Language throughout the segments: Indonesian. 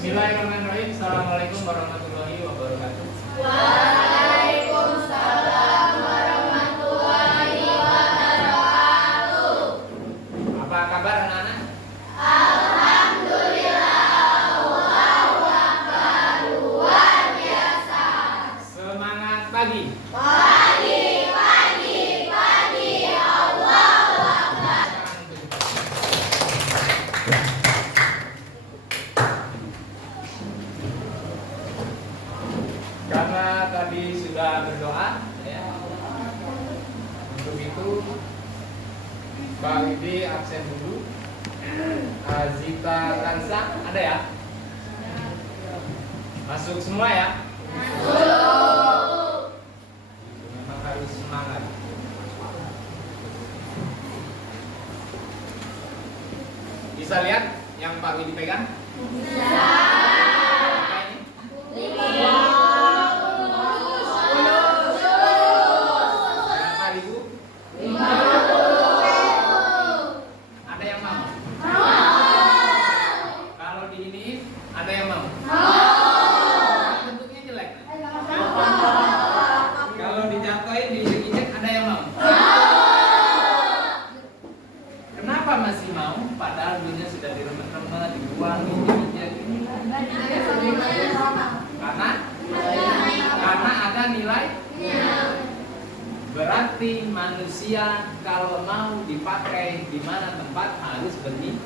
Bismillahirrahmanirrahim. Assalamualaikum warahmatullahi wabarakatuh. Waalaikumsalam warahmatullahi wabarakatuh. Apa kabar anak-anak? Alhamdulillah, Allahu Akbar, luar biasa. Semangat pagi. Pagi, Allahu Akbar. Karena tadi sudah berdoa, ya. Untuk itu Mbak Widi absen dulu. Azita Kansa ada ya? Masuk semua ya? Masuk. Memang harus semangat. Bisa lihat yang Pak Widi pegang? Bisa. Berapa ribu? 50. Ada yang mau? Kalau diiniin, ada yang mau? Bentuknya jelek. Kalau dijatuhin, diinjek-injek, ada yang mau? Kenapa masih mau? Padahal dunia sudah diremet-remet, dibuang, diinjek-injek. Karena ada nilai. Berarti manusia kalau mau dipakai di mana tempat harus bernilai.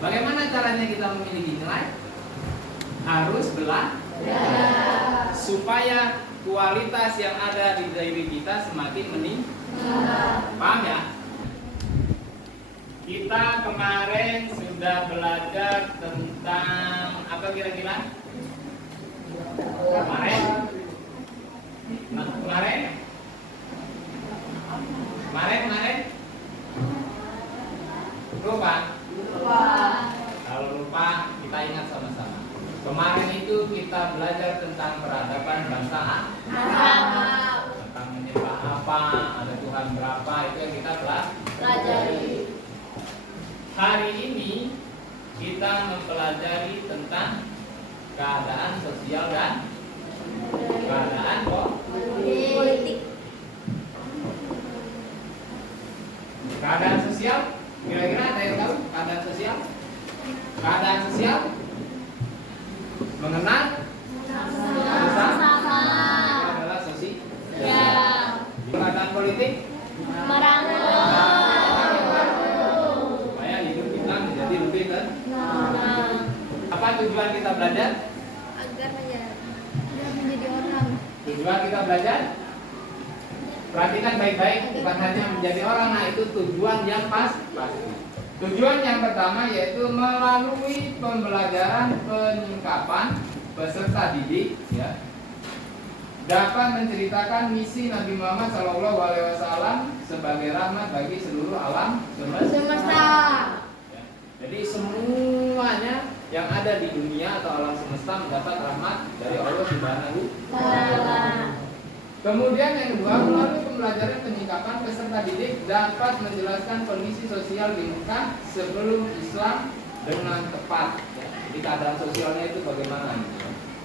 Bagaimana caranya kita memiliki nilai? Harus belajar supaya kualitas yang ada di diri kita semakin meningkat. Paham ya? Kita kemarin sudah belajar tentang apa kira-kira? Kemarin? Lupa? Kalau lupa kita ingat sama-sama. Kemarin itu kita belajar tentang peradaban bangsa tentang menyembah apa, ada Tuhan berapa, itu yang kita pelajari. Hari ini kita mempelajari tentang keadaan sosial dan keadaan Politik. Keadaan sosial, kira-kira ada yang tahu keadaan sosial? Keadaan sosial mengenal bersama adalah sosial. Keadaan politik supaya hidup kita menjadi lebih tenang. Apa tujuan kita belajar? Agar menjadi orang. Tujuan kita belajar? Perhatikan baik-baik, bukan hanya menjadi orang. Nah, itu tujuan yang pasti. Tujuan yang pertama yaitu melalui pembelajaran penyingkapan peserta didik, ya, dapat menceritakan misi Nabi Muhammad SAW sebagai rahmat bagi seluruh alam semesta. Ya. Jadi semuanya yang ada di dunia atau alam semesta mendapat rahmat dari Allah Subhanahu wa Ta'ala. Kemudian yang kedua, melalui pembelajaran penyingkapan peserta didik dapat menjelaskan kondisi sosial di Mekah sebelum Islam dengan tepat. Ya. Jadi keadaan sosialnya itu bagaimana?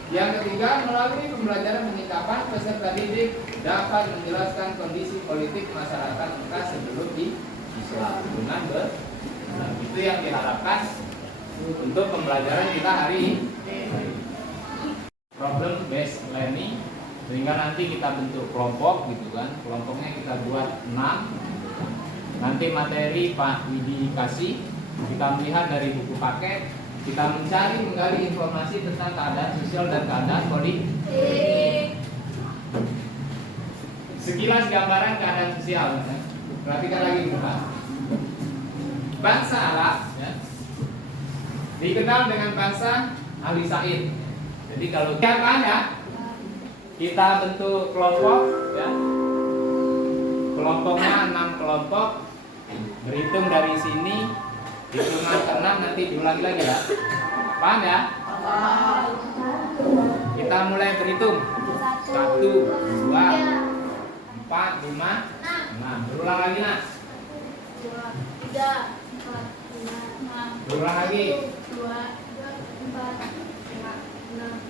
Yang ketiga, melalui pembelajaran penyingkapan peserta didik dapat menjelaskan kondisi politik masyarakat Mekah sebelum Islam dengan nah, itu yang diharapkan untuk pembelajaran kita hari ini. Problem based learning, sehingga nanti kita bentuk kelompok gitu kan. Kelompoknya kita buat 6. Nanti materi Pak Widi kasih, kita melihat dari buku paket, kita menggali informasi tentang keadaan sosial dan keadaan politik. Sekilas gambaran keadaan sosial. Perhatikan lagi Pak. Bangsa Arab, ya, dikenal dengan bangsa ahli sair. Jadi kalau siapa ya, kita bentuk kelompok, ya. Kelompoknya 6 kelompok. Berhitung dari sini, hitungan ke-6 nanti diulangi lagi ya. Paham ya? Kita mulai berhitung. 1, 2, 4, 5, 6. Berulang lagi nak. 2, 3, 4, 5, 6. Berulang lagi. 2, 4,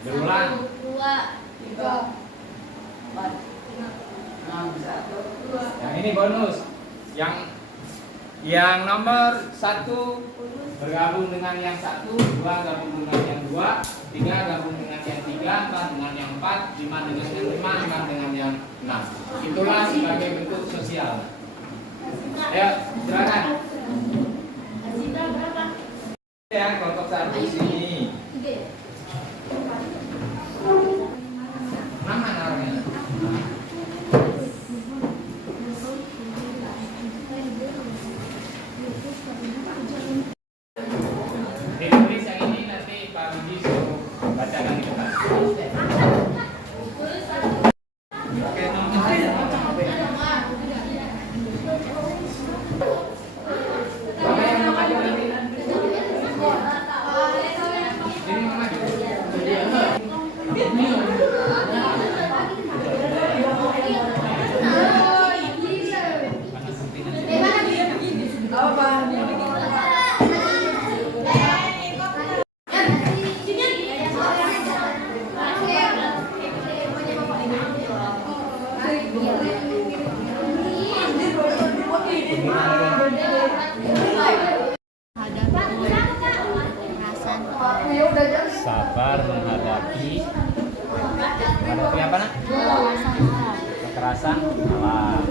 Berulang. 2, 3, 4, 6, 1, Yang ini bonus. Yang nomor 1 bergabung dengan yang 1, 2 gabung dengan yang 2, 3 gabung dengan yang 3, 4 dengan yang 4, 5 dengan yang 5, 6 dengan yang 6. Itulah sebagai bentuk sosial. Ayo, silakan. Ya, kelompok 1 sini. Mana orangnya? Ditulis yang ini nanti Pak Budi suruh bacakan di depan. Oke, nomor Bapak yang mau maju nanti. Ini mau maju. Sabar menghadapi apa nak? Kekerasan alam.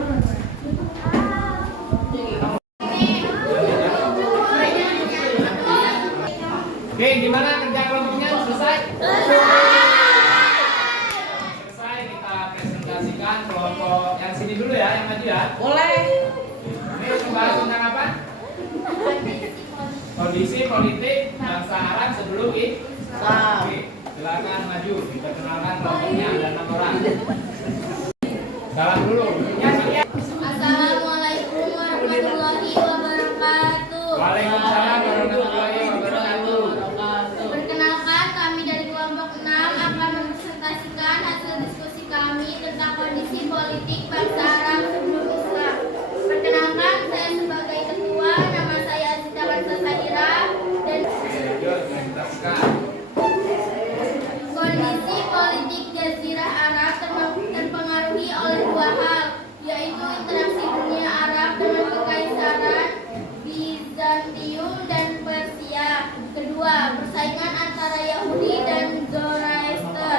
Oke, gimana kerja kelompoknya? Selesai? Selesai, kita presentasikan kelompok yang sini dulu ya, yang maju ya. Boleh. Ini membahas tentang apa? Kondisi politik bangsa Arab sebelum Islam. Oke, silakan maju, diperkenalkan kelompoknya, ada 6 orang. Salam dulu. Ya. Assalamualaikum warahmatullahi wabarakatuh. Waalaikumsalam warahmatullahi wabarakatuh. Perkenalkan, kami dari kelompok 6 akan mempresentasikan hasil diskusi kami tentang kondisi politik bangsa Arab sebelum Islam. Perkenalkan, saya sebagai ketua, nama saya Azita Kansa Sahira, dan Yuk, presentaskan. kondisi politik Jazirah Arab terpengaruhi oleh dua hal, yaitu interaksi dunia Arab dengan kekaisaran Bizantium dan Persia. Kedua, persaingan antara Yahudi dan Zoroaster.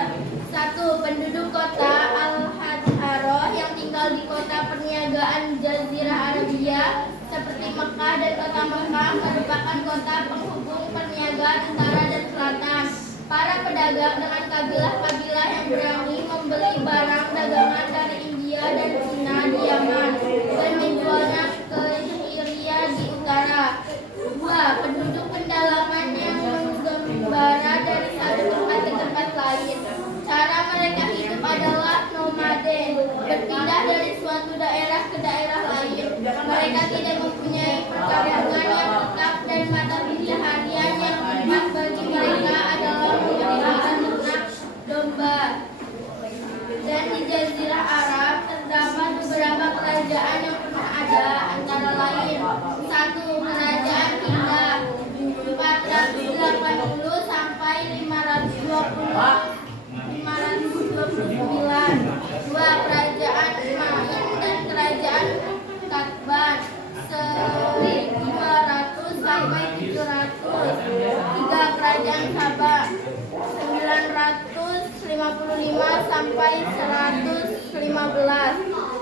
1. Penduduk kota Al-Hadharah yang tinggal di kota perniagaan Jazirah Arabia seperti Mekah dan kota Mekah merupakan kota penghubung perniagaan utara dan selatan. Para pedagang dengan kabilah-kabilah yang berani membeli barang dagangan dari India dan Cina di Yaman dan menjualnya ke Syria di utara. 2. Penduduk pendalaman yang menggembara dari satu tempat ke tempat lain. Cara mereka hidup adalah nomaden, berpindah dari suatu daerah ke daerah lain. Mereka tidak mempunyai perkampungan yang tetap dan mata pencaharian yang tepat bagi mereka adalah memelihara ternak domba. Dan di Jazirah Arab terdapat beberapa kerajaan yang pernah ada, antara lain 1. Kerajaan Hinda 480 sampai 529. 2. Kerajaan Main dan Kerajaan Katban 1200 sampai 700. 3. Kerajaan Sabah 955 sampai 115.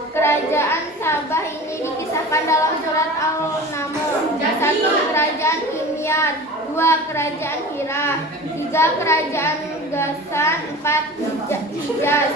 Kerajaan Sabah ini dikisahkan dalam surat Al-Naml. 1. Kerajaan Himyar. 2. Kerajaan Hira. 3. Kerajaan Ghassan. 4. Hijaz.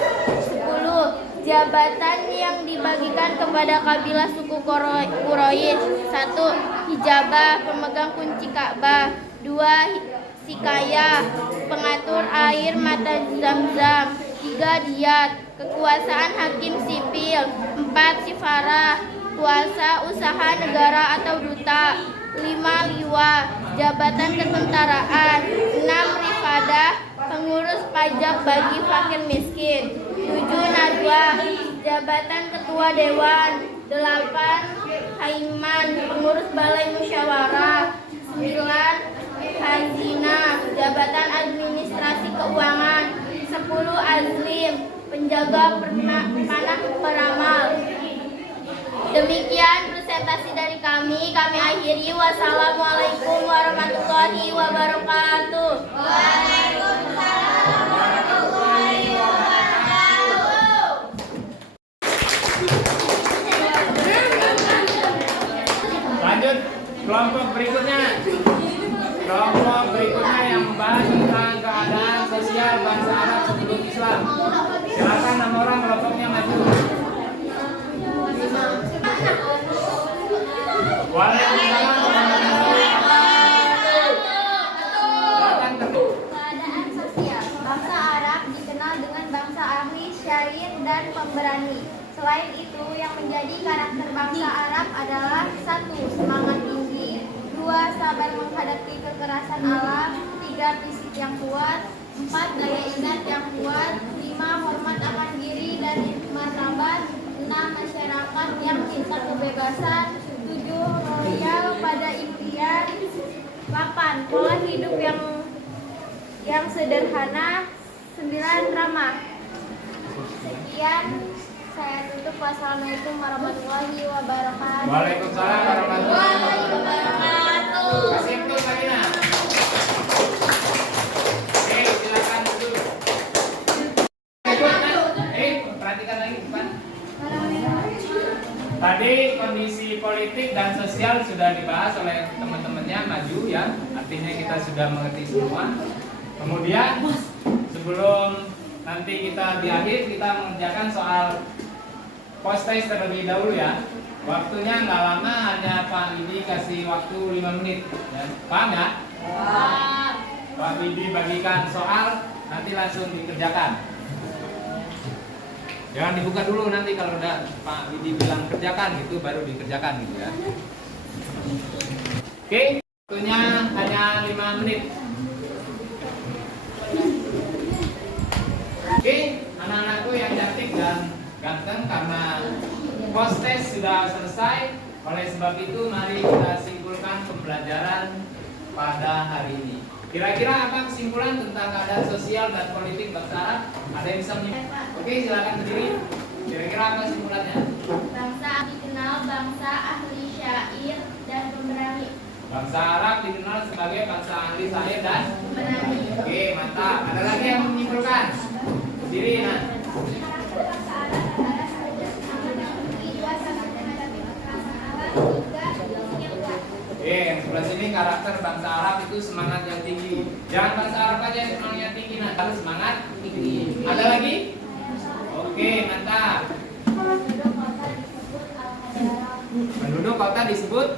10. Jabatan yang dibagikan kepada kabilah suku Quraisy. 1. Hijabah, pemegang kunci Ka'bah. 2. Sikaya, pengatur air mata Zam-Zam. 3. Diyat, kekuasaan hakim sipil. 4. Sifarah, kuasa usaha negara atau duta. 5. Liwa, jabatan ketentaraan. 6. Rifadah, pengurus pajak bagi fakir miskin. 7. Najwa, jabatan ketua dewan. 8. Haiman, pengurus balai musyawarah. 9. Hazina, jabatan administrasi keuangan. menjaga panah peramal. Demikian presentasi dari kami. Kami akhiri. Wassalamualaikum warahmatullahi wabarakatuh. Waalaikumsalam warahmatullahi wabarakatuh. Lanjut kelompok berikutnya. Kelompok berikutnya yang membahas tentang keadaan sosial bangsa Arab sebelum Islam. Silakan 6 orang kelompoknya maju. Waalaikumsalam warahmatullahi wabarakatuh. Silakan terus. Keadaan sosial bangsa Arab dikenal dengan bangsa ahli, syair, dan pemberani. Selain itu, yang menjadi karakter bangsa Arab adalah 1. Semangat tinggi, 2. Sabar menghadapi kekerasan alam, 3. Fisik yang kuat, 4. Daya ingat yang kuat, 5. Hormat akan diri dan martabat, 6. Masyarakat yang cinta kebebasan, 7. Loyal pada impian, 8. Pola hidup yang sederhana, 9. Ramah. Sekian saya tutup. Wassalamualaikum warahmatullahi wabarakatuh. Waalaikumsalam warahmatullahi Wabarakatuh. Kasih itu lagi nah. Oke, silakan duduk. Perhatikan lagi depan. Tadi kondisi politik dan sosial sudah dibahas oleh teman-temannya, maju ya. Artinya kita sudah mengerti semua. Kemudian sebelum nanti kita di akhir kita mengerjakan soal post test terlebih dahulu ya. Waktunya nggak lama, hanya Pak Widi kasih waktu 5 menit. Ya. Paham ya? Paham. Pak Widi bagikan soal, nanti langsung dikerjakan. Jangan dibuka dulu, nanti kalau udah Pak Widi bilang kerjakan gitu baru dikerjakan gitu ya. Oke, waktunya hanya 5 menit. Oke, anak-anakku yang cantik dan ganteng, karena post test sudah selesai. Oleh sebab itu mari kita simpulkan pembelajaran pada hari ini. Kira-kira apa kesimpulan tentang keadaan sosial dan politik bangsa Arab? Ada yang bisa menyimpulkan? Oke, silakan berdiri. Kira-kira apa kesimpulannya? Bangsa dikenal bangsa ahli syair dan pemberani. Bangsa Arab dikenal sebagai bangsa ahli syair dan Pemberani. oke, mantap. Ada lagi yang menyimpulkan? Berdiri, nah. Bangsa Arab adalah sejarah semangat tinggi, 2. Sabar menghadapi kekerasan alam, 3. Fisik yang kuat. Yang sebelah sini karakter bangsa Arab itu semangat yang tinggi. Jangan bangsa Arab aja yang semangat yang tinggi, nah harus semangat tinggi. Ada lagi? Oke, mantap. Penduduk kota disebut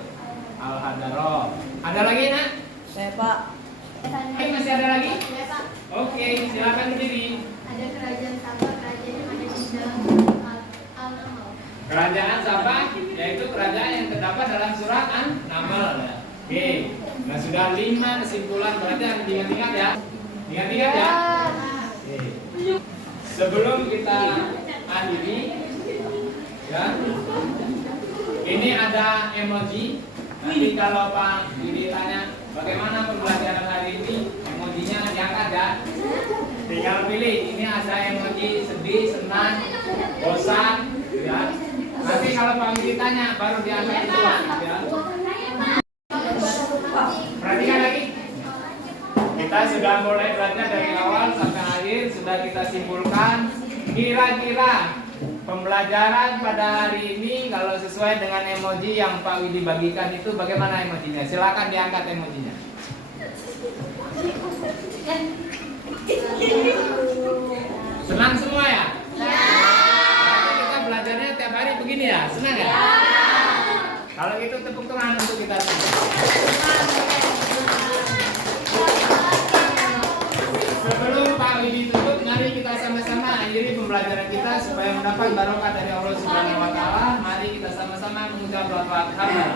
Al-Hadarah. Ada lagi, nak? Saya Pak. Masih ada lagi? Ya, Pak. Oke, silakan berdiri. Ada kerajaan Sabah, kerajaan yang ada di dalam Al-Nahl. Kerajaan Sabah yaitu kerajaan yang terdapat dalam surat An-Naml. Oke, nah sudah 5 kesimpulan, berarti harus diingat-ingat ya. Ingat-ingat ya. Oke. Sebelum kita akhiri, ya, ini ada emoji. Nanti kalau Pak Widi tanya bagaimana pembelajaran hari ini, emojinya diangkat ya. Tinggal pilih. Ini ada emoji sedih, senang, bosan, ya. Nanti kalau Pak Widi tanya baru diangkat itu ya. Perhatikan lagi. Kita sudah mulai belajar dari awal sampai akhir, sudah kita simpulkan. Kira-kira pembelajaran pada hari ini kalau sesuai dengan emoji yang Pak Widi bagikan itu bagaimana emojinya? Silakan diangkat emojinya. Senang semua ya? Berarti kita belajarnya tiap hari begini ya? Senang ya? Kalau gitu tepuk tangan untuk kita semua. Sebelum Pak Widi tutup, mari kita sama-sama akhiri pembelajaran kita supaya mendapat barokah dari Allah Subhanahu wa taala. Mari kita sama-sama mengucap doa Fatihah.